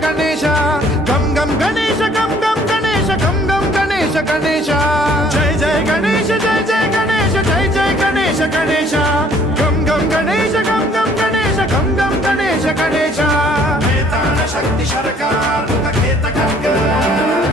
గణేశ గం గం గణేశ గం గం గణేశ గం గం గణేశ గణేశ జయ జయ గణేశ జయ జయ గణేశ జయ జయ గణేశ గణేశ గం గం గణేశ గం గం గణేశ గం గం గణేశ గణేశ శక్తి సర్కార్ ఖేత ఖడ్గ